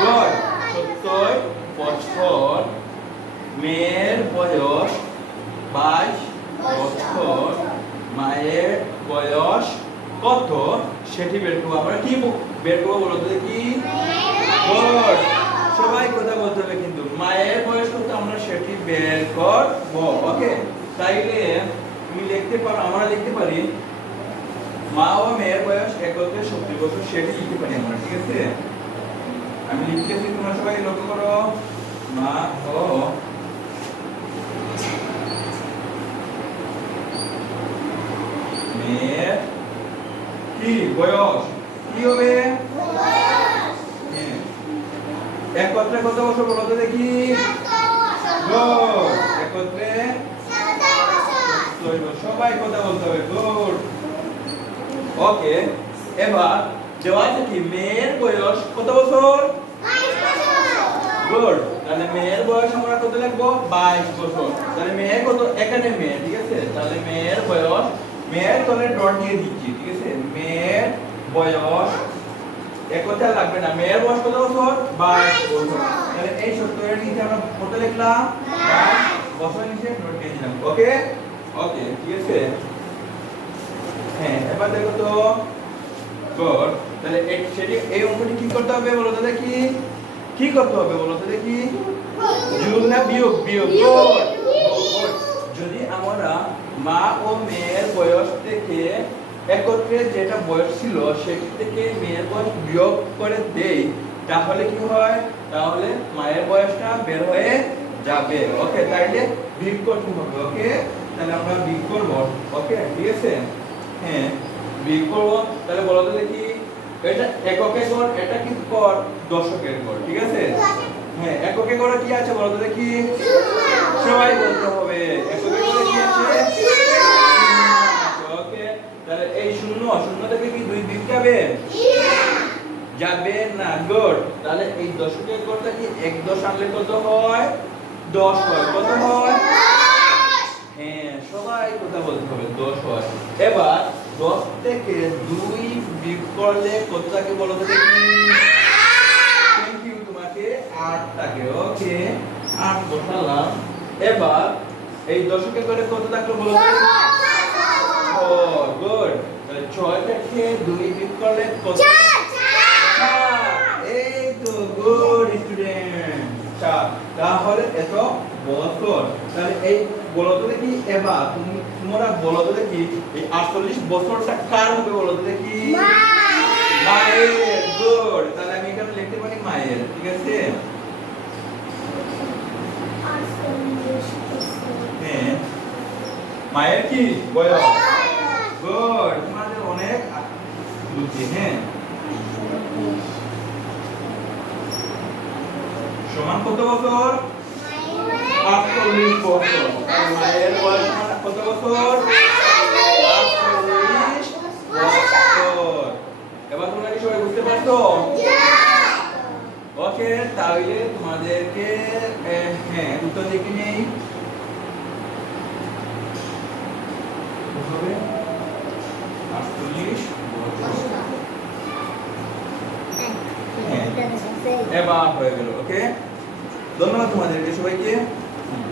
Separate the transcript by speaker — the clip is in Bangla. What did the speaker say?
Speaker 1: গড় সত্তর বছর মেয়ের বয়স বাইশ বছর। মায়ের বয়স কত? সেটি বের করব। আমরা কি বের করব বলো তো দেখি। গড় সবাই কথা বলতে হবে কিন্তু মায়ের বয়স কত? আমরা সেটি বের করব। ওকে? তাইলে তুমি লিখতে পারো, আমরা লিখতে পারি। মা ও মেয়ের বয়স একত্রে সত্তর বছর, সেটি লিখতে পারি আমরা, ঠিক আছে? আমি লিখতেছি তোমরা সবাই লক্ষ্য করো। মা ও মেয়ের কি? বয়স? কি হবে? হ্যাঁ। একত্রে কত বছর বলো তো দেখি। একত্রে। সবাই কথা বলতে হবে, গুড। ওকে, এবার দেওয়া আছে কি? মেয়ের বয়স কত বছর? গুড তাহলে মেয়ের বয়স আমরা কত লিখব? বাইশ বছর। তাহলে মেয়ের কত? এখানে মেয়ে ঠিক আছে? তাহলে মেয়ের বয়স মেয়ের তলে ডট দিয়ে দিচ্ছি ঠিক আছে? মেয়ের বয়স একতা লাগবে না। মেয়ের বয়স কত বছর? বাইশ বছর। তাহলে এই সত্তরের নিচে আমরা কত লিখলাম? বাইশ। বছর নিচে ডট দিয়ে দিলাম। ওকে ওকে ঠিক আছে? হ্যাঁ এবার দেখো তো। গুড তাহলে এই সেটি এই অঙ্কটি কি করতে হবে বলো তো দেখি। কি করতে হবে বলো তো দেখি? যোগ না বিয়োগ বিয়োগ. যদি আমরা মা ও মেয়ের বয়স থেকে একত্রে যেটা বয়স ছিল সেটি থেকে মেয়ের বয়স বিয়োগ করে দেই তাহলে কি হয়? তাহলে মায়ের বয়সটা বের হয়ে যাবে। ওকে তাইলে বিয়োগ করতে হবে ওকে তাহলে আমরা বিয়োগ করব ওকে ঠিক আছে? হ্যাঁ বিয়োগ করব। তাহলে বলো তো দেখি। এটা এককে গড়, এটা কিন্তু গড় দশকের গড়, ঠিক আছে? হ্যাঁ এককে গড়ে কি আছে বলো তো সবাই বলতে হবে। এককে গড়ে কি আছে? ওকে, তাহলে এই শূন্য শূন্য থেকে কি দুই বিয়োগ যাবে? যাবে না, গুড। তাহলে এই দশকের গড়টা কি এক দশ আনলে কত হয়? দশ হয়। কত হয়? হ্যাঁ সবাই কথা বলতে হবে, দশ হয়। এবার দশ থেকে দুই করলে কত থাকে বলো তো দেখি। থ্যাংক ইউ তোমাকে আট থাকে ওকে আট বসালাম। এবার এই দশকে করে কত থাকল বলো তো? গুড ছয় থেকে দুই বিয়োগ করলে কত? এই তো গুড স্টুডেন্ট চার। তাহলে এত বছর। তাহলে এই বলো তো দেখি, এবার তুমি তোমরা বলো তো দেখি, এই আটচল্লিশ বছরটা কার হবে বলো তো দেখি? মায়ের গুড তাহলে আমি এখানে লিখতে পারি মায়ের ঠিক আছে? হ্যাঁ। মায়ের কি? বয়স গুড তোমাদের অনেক বুদ্ধি হ্যাঁ? সমান কত বছর? আটচল্লিশ বছর। মায়ের বয়স সমান কত বছর আটচল্লিশ বছর এবার তোমরা কি পারছ ওকে তাহলে তোমাদেরকে হ্যাঁ উত্তর দেখে নেই। হবে? আটচল্লিশ এবার হয়ে গেল ওকে? ধন্যবাদ তোমাদেরকে সবাইকে। হুম।